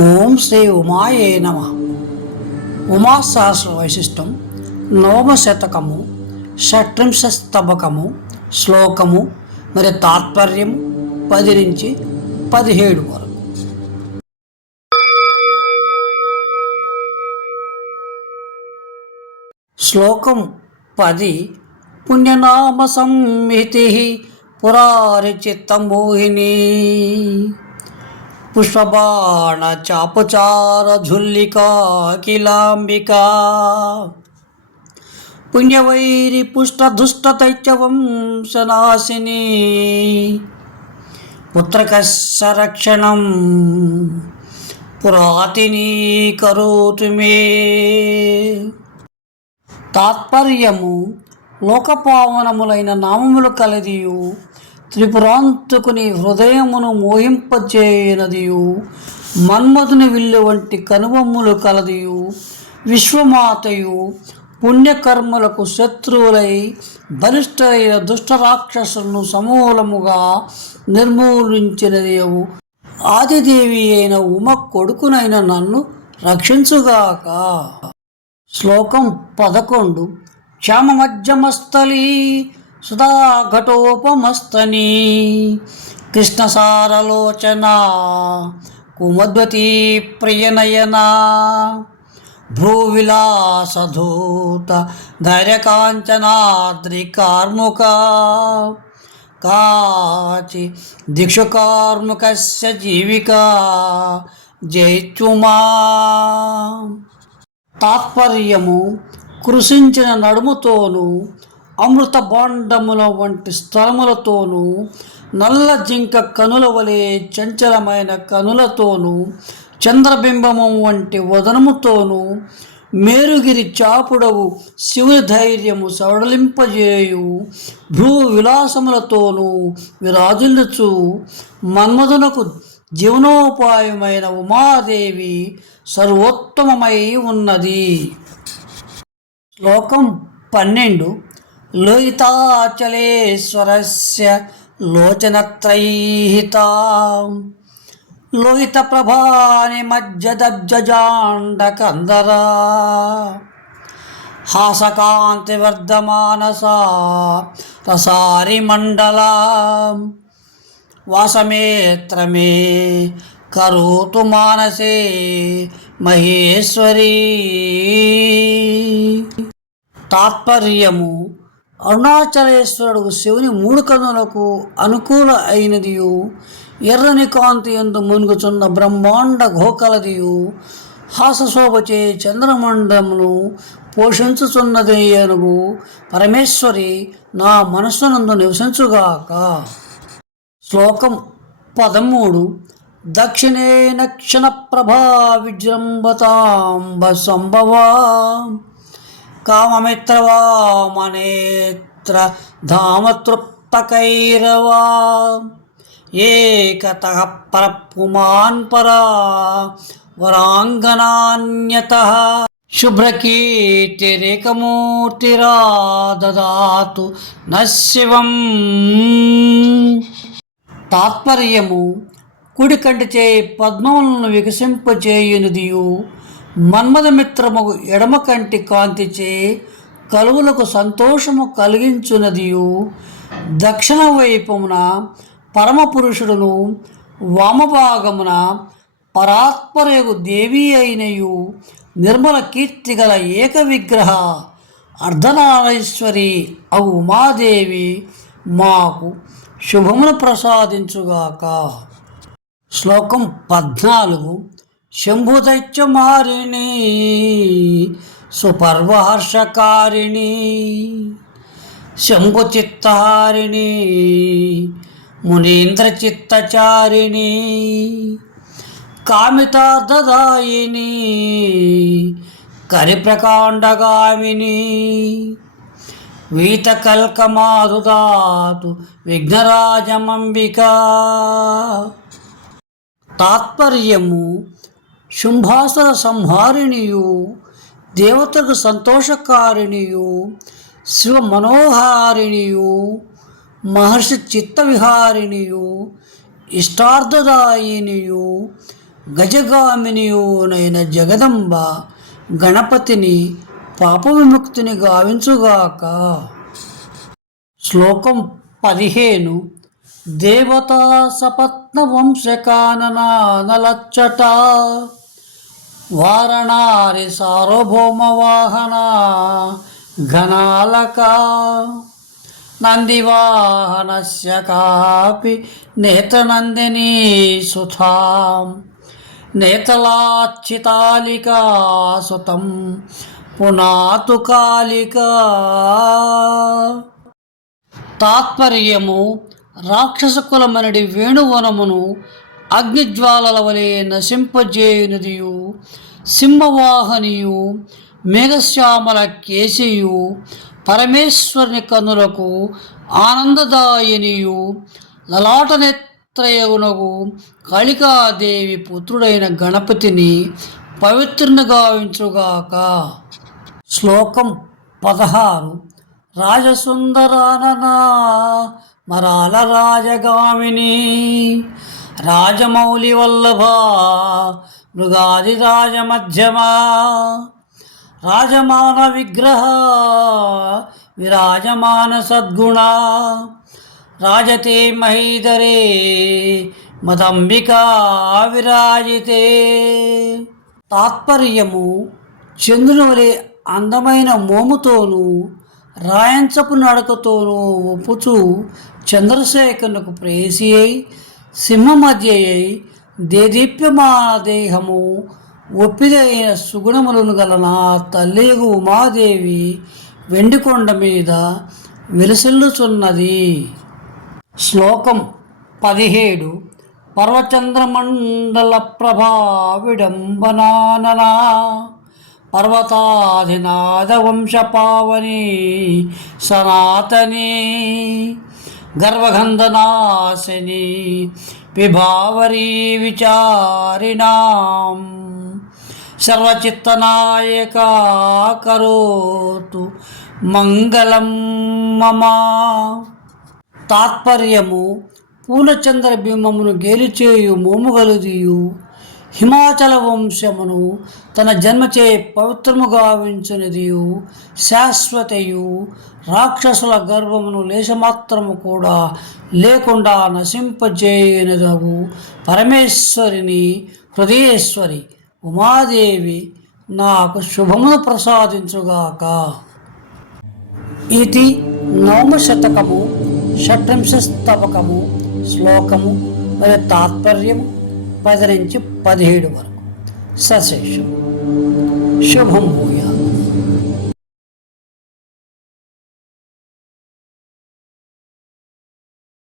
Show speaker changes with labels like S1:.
S1: ఓం శ్రీ ఉమాయే నమ. ఉమాశాస్త్ర వైశిష్టం. నోమశతకము షట్రింశస్తబకము శ్లోకము మరి తాత్పర్యము పది నుంచి పదిహేడు వరకు. శ్లోకం పది పుణ్యనామ సంహితి పురారిచిత్తమోహిని పుష్పబాణ చాపుచార కిలాంబికా. పుణ్యవైరి పుష్టదుష్ట దైత్యవంశనాశిని పుత్రకస్య రక్షణం పురాతిని కరోతు మే. తాత్పర్యము లోకపావనములైన నామములు కలదియు త్రిపురాంతకుని హృదయమును మోహింపచేయనదియు మన్మధుని విల్లు వంటి కనుబొమ్ములు కలదియు విశ్వమాతయు పుణ్యకర్మలకు శత్రువులై బలిష్ఠులైన దుష్టరాక్షసులను సమూలముగా నిర్మూలించినదియవు. ఆదిదేవి అయిన ఉమ కొడుకునైన నన్ను రక్షించుగాక. శ్లోకం పదకొండు. సుధా ఘటోపమస్తని కృష్ణసారలోచన కుమద్వతీ ప్రియనయన భ్రూవిలాసధూత ధైర్యకాంచనాద్రికార్ముక కాచి దిక్షుకార్ముకస్య జీవిక జైత్యుమా తాత్పర్యము కృషించిన నడుముతోనూ అమృత బాండముల వంటి స్థలములతోనూ నల్ల జింక కనుల వలె చంచలమైన కనులతోనూ చంద్రబింబము వంటి వదనముతోనూ మేరుగిరి చాపుడవు శివుని ధైర్యము సడలింపజేయు. భూ విలాసములతోనూ విరాజులుచు మన్మధునకు జీవనోపాయమైన ఉమాదేవి సర్వోత్తమమై ఉన్నది. శ్లోకం పన్నెండు. లోయితాచలేశ్వరస్య లోచనత్రైహితా లోహిత ప్రభాని మజ్జదబ్జాండకందరా హాసకాంతి వర్ధమానసా రసారి మండలా వాసమేత్రమే కరోతు మానసే మహేశ్వరీ తాత్పర్యము అరుణాచలేశ్వరుడు శివుని మూడు కథలకు అనుకూల అయినదియు. ఎర్రని కాంతి ఎందు మునుగుచున్న బ్రహ్మాండ గోకలదియు. హాసశోభచే చంద్రమండమును పోషించుచున్నది అనుగు. పరమేశ్వరి నా మనస్సునందు నివసించుగాక. శ్లోకం పదమూడు. దక్షిణే నక్షణ ప్రభా విజృంభతాంబ సంభవా. కామమిత్రవామనేత్ర ధామతృప్తకైరవా ఏకత పరపుమాన్ పరా వరాంగనాన్యత శుభ్రకీర్తిరేకమూర్తిరా దదాతు నశివం తాత్పర్యము కుడి కంటిచే పద్మములను వికసింపచేయునిదియు. మన్మథమిత్రము ఎడమ కంటి కాంతిచే కలువులకు సంతోషము కలిగించునదియు. దక్షిణ వైపుమున పరమపురుషుడును వామభాగమున పరాత్మరేగు దేవి అయినయు. నిర్మల కీర్తి గల ఏక విగ్రహ అర్ధనారీశ్వరి అవు ఉమాదేవి మాకు శుభమును ప్రసాదించుగాక. శ్లోకం పద్నాలుగు. శంభుదైత్యమారిణి సుపర్వహర్షకారిణి శంభుచిత్తారిణి మునీంద్రచిత్తచారిణి కామితార్థదాయిని కరిప్రకాండగామిని వీతకల్కమారుదాతు విఘ్నరాజమంబిక. తాత్పర్యము శుంభాసుర సంహారిణియు దేవతకు సంతోషకారిణియు శివ మనోహారిణియు మహర్షి చిత్తవిహారిణియు ఇష్టార్థదాయినియు గజగామినియునైన జగదంబ గణపతిని పాప విముక్తిని గావించుగాక. శ్లోకం పదిహేను. దేవతా సపత్న వంశకానన నలచ్చట వారణారి సార్వభౌమ వాహన ఘనాలక నందివాహనస్య కాపి నేతనందినీ సుతాం నేతలాచ్చితాలికా సుతం పునాతు కాళిక తాత్పర్యము రాక్షస కులమనడి వేణువనమును అగ్నిజ్వాలల వలె నశింపజేయునిదియు సింహవాహనియు మేఘశ్యామల కేశియు పరమేశ్వరుని కన్నులకు ఆనందదాయినియు లలాటనేత్రయగునకు కాళికాదేవి పుత్రుడైన గణపతిని పవిత్రుని గావించుగాక. శ్లోకం పదహారు. రాజసుందరాననా మరాల రాజగామిని రాజమౌళి వల్లభ మృగాది రాజమధ్యమా రాజమాన విగ్రహ విరాజమాన సద్గుణ రాజతే మహీధరే మదంబికా విరాజితే. తాత్పర్యము చంద్రుని వలె అందమైన మోముతోనూ రాయంచపు నడకతోనూ ఒప్పుచూ చంద్రశేఖరునకు ప్రేసి అయి సింహమధ్యయై అయి దేదీప్యమాన దేహము ఒప్పిదైన సుగుణములను గల నా తల్లిగు ఉమాదేవి వెండికొండ మీద విరసిల్లుచున్నది. శ్లోకం పదిహేడు. పర్వచంద్రమండల ప్రభా విడంబనాననా పర్వతాధినాద వంశపావని సనాతని గర్వగంధనాశిని విభావరీ విచారిణాం సర్వచిత్తనాయక కరోతు మంగళం మమ తాత్పర్యము పూర్ణచంద్ర బింబమును గేలిచేయు మోముగలుదియు హిమాచల వంశమును తన జన్మచే పవిత్రము గావించినదియు శాశ్వతయు రాక్షసుల గర్వమును లేశమాత్రము కూడా లేకుండా నశింపజేయనదవు పరమేశ్వరిని హృదయేశ్వరి ఉమాదేవి నాకు శుభమును ప్రసాదించుగాక. ఇది నవమశతకము షట్వింశస్తవకము శ్లోకము మరియు తాత్పర్యము. పది నుంచి పదిహేడు వరకు. సశేషం. శుభం భూయా